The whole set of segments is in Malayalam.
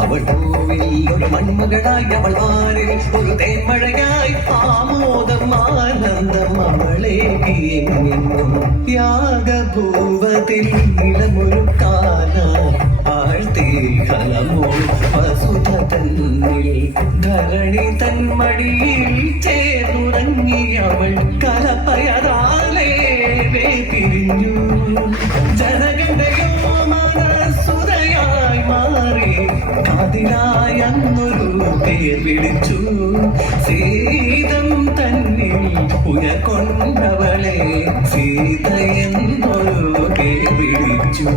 അവൾ പൂവിൽ ഒരു മൺമകളായി അവൾ മാറിൽ ഒരു തേന്മഴയായി ആമോദം ആനന്ദം അവളേകിയെന്നും യാഗഭൂവത്തിൽ ഇളമൊരു കാല ആഴ്ത്തി കലമോ വസുധ തന്നിൽ ധരണി തന്മടിയിൽ ചേർന്നുറങ്ങി അവൾ കലപ്പയതാലേ പിരിഞ്ഞു ജനകണ്ടയോ മനസുതയായി മാറി കാതിലായി അന്നൊരു പേർ വിളിച്ചു സീതം തന്നിൽ ഉയർക്കൊണ്ടവളെ സീത എന്നൊരു പേർ വിളിച്ചു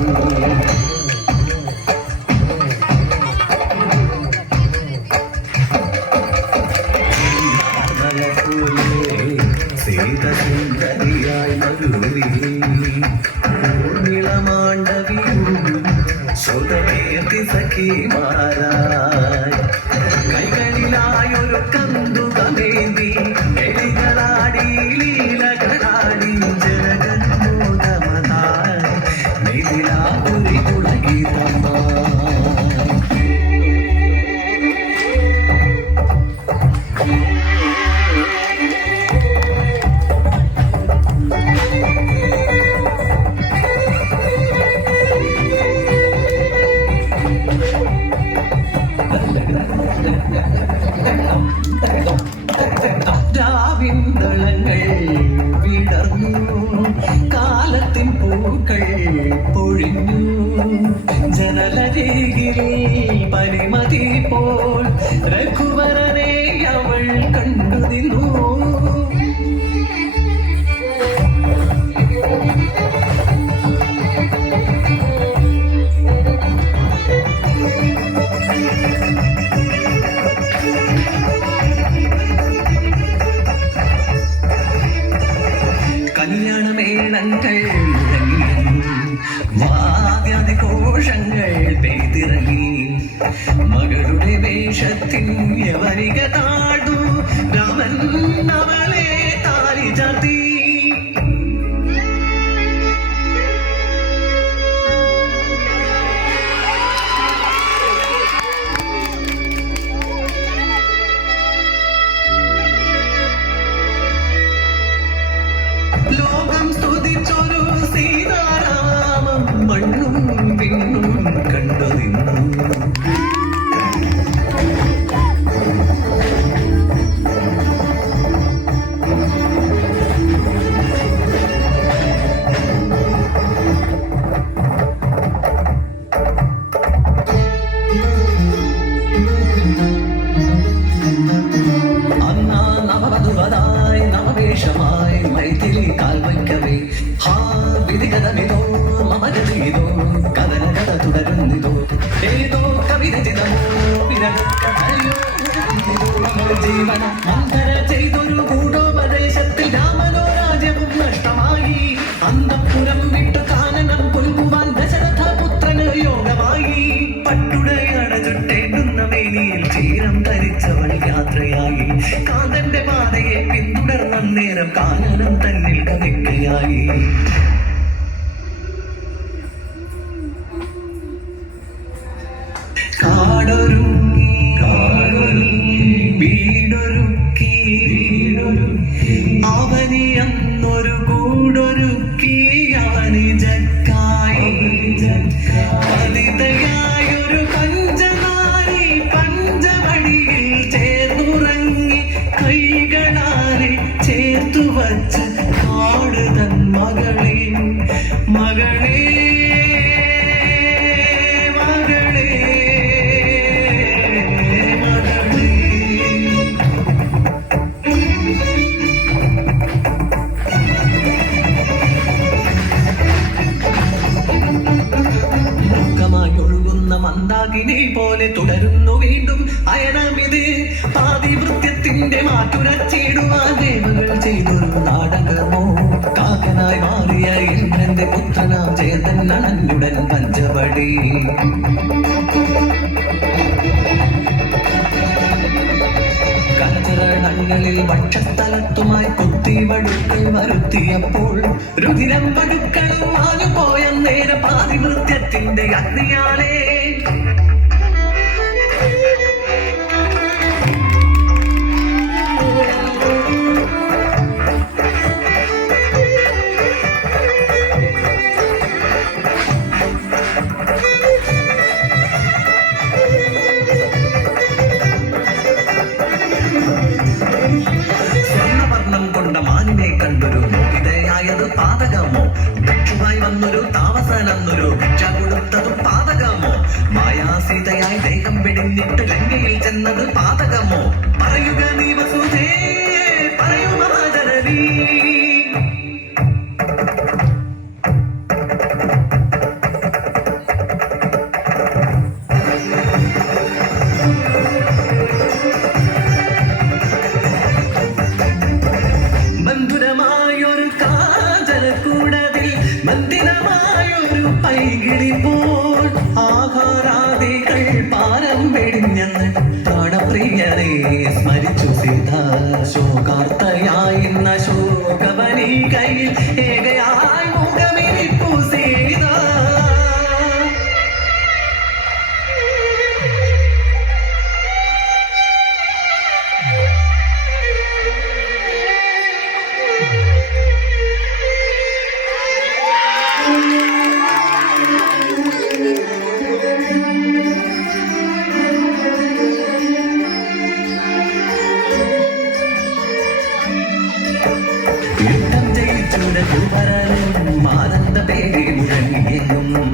സീത സുന്ദരിയായി മധുരി നീളമാണ്ടവിയും സുതകീർത്തി സഖിമാരായി കൈകളിലായൊരു കന്തു കമേന്തി എലികളാടി ലീലകളാടി ജനഗന്മോദമതായി നെയ്തിലാപുരി പുളകിതമ്മ രാവിന്തളങ്ങൾ വിടർന്നു കാലത്തിൻ പൂക്കൾ പൊഴിഞ്ഞു ജനലരികിൽ പരിമതി പോൽ രഘുവരനെ അവൾ കണ്ടു നിന്നു കല്യാണമേളങ്ങൾ വാദ്യാദിഘോഷങ്ങൾ പെയ്തിറങ്ങി മകളുടെ വേഷത്തിൽ യവനിക താഴ്ന്നു രാമൻ അവളെ താലി ചാർത്തി ലോകം സ്തുതിച്ചൊരു സീതാരാമം മണ്ണും പിന്നും കണ്ടു നിന്നു അന്നാ നവവധുവതായി നവവേഷമായി മൈഥിലി കാൽവയ്ക്കവേ ഹാ വിധികഥമിതോ മമഗതിതോ കഥന കഥ തുടരുന്നിതോ ഏതോ കവിരചിതമോ വിരകഥയോ ജീവന മന്ദര ചെയ്തൊരു ഗൂഢോപദേശത്തിൽ രാമനോ രാജ്യവും നഷ്ടമായി അന്തഃപുരം വിട്ടു കാനനം കൊൽക്കുവാൻ ദശരഥപുത്രന് യോഗമായി പട്ടുടയണ ചുട്ടേണ്ടുന്ന വേലിയിൽ ചീരം ധരിച്ചവൾ യാത്രയായി കാന്തന്റെ പാതയെ പിന്തുടർന്ന നേരം കാനനം തന്നിൽ കവിക്കയായി കാടൊരുങ്ങി വീടൊരുക്കി അവനി അന്നൊരു കൂടൊരുക്കി അവനി ജക്കായി പതിതയായൊരു പഞ്ചമാരി പഞ്ചമണിയിൽ ചേർന്നുറങ്ങി കൈകളാലെ മന്ദാകിനി പോലെ തുടരുന്നു വീണ്ടും അയനമിത്. പാതിവൃത്യത്തിന്റെ മാറ്റുരച്ചിടുവാൻ ദേവകൾ ചെയ്തൊരു നാടകമോ. കാക്കനായി മാറിയ ഇന്ദ്രന്റെ പുത്രനാം ജയതൻ അണഞ്ഞുടൻ പഞ്ചവടി. കച്ചരണങ്ങളിൽ വക്ഷസ്ഥലത്തുമായി കുത്തിവടുക്കൾ വരുത്തിയപ്പോൾ രുധിരം വടുക്കളും മാഞ്ഞുപോയ നേര പാതിവൃത്യത്തിന്റെ അഗ്നിയാലേ. പാതകമോ ഭിക്ഷുവായി വന്നൊരു താമസനൊരു ഭിക്ഷ കൊടുത്തത് പാതകമോ. മായാസീതയായി ദേഹം വെടിഞ്ഞിട്ട് ലങ്കയിൽ ചെന്നത് പാതകമോ. പറയുക നീ വസുധേ, പറയൂ മഹാജനനീ. മന്ദിരമായൊരു പൈകിളിപ്പോൾ ആഹാരാദികൾ പാരം വെടിഞ്ഞെന്ന് പ്രാണപ്രിയനെ സ്മരിച്ചു സീത. ശോകാർത്തയായിരുന്ന ശോകവനികയിൽ ഏകയായി മുഖമിരിപ്പു സീത. ആനന്ദ പേരെ മുഴങ്ങിയെന്നും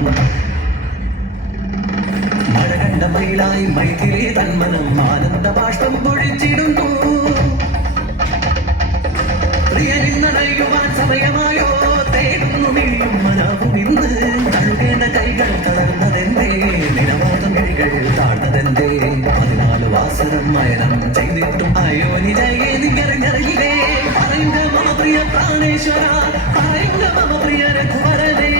മഴ കണ്ട മയിലായി മൈഥിലി തന്മനം ആനന്ദ ബാഷ്പം പൊഴിച്ചിടുന്നു. പ്രിയനിന്നണയുവാൻ സമയമായോ തേടുന്നു മിഴിയും മനാവും ഇന്ന്. കഴുകേണ്ട കൈകൾ തളർന്നതെന്തേ, നിലവാദം മിഴികൾ താഴ്ന്നതെന്തേ. 14 വാസനം മയനം ചെയ്തിട്ടും അയോ നിലയെ നിങ്ങറിഞ്ഞറിയില്ലേ. പറയുക മമ പ്രിയ പ്രാണേശ്വര, പറയുക മമ പ്രിയ രഘുവരനെ.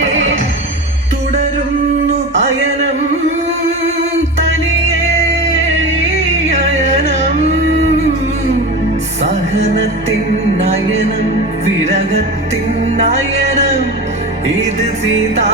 തുടരുന്നു അയനം തനിയേ അയനം. സഹനത്തിൻ നയനം വിരഹത്തിൻ നയനം ഇത് സീതാ.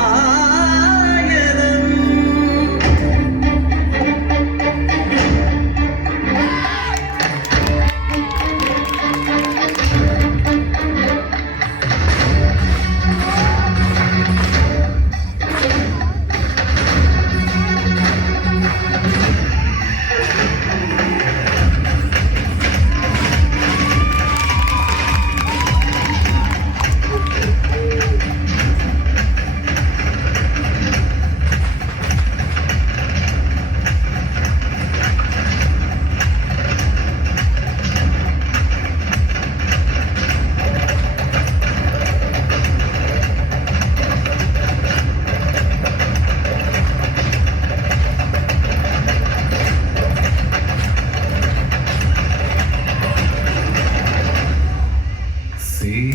See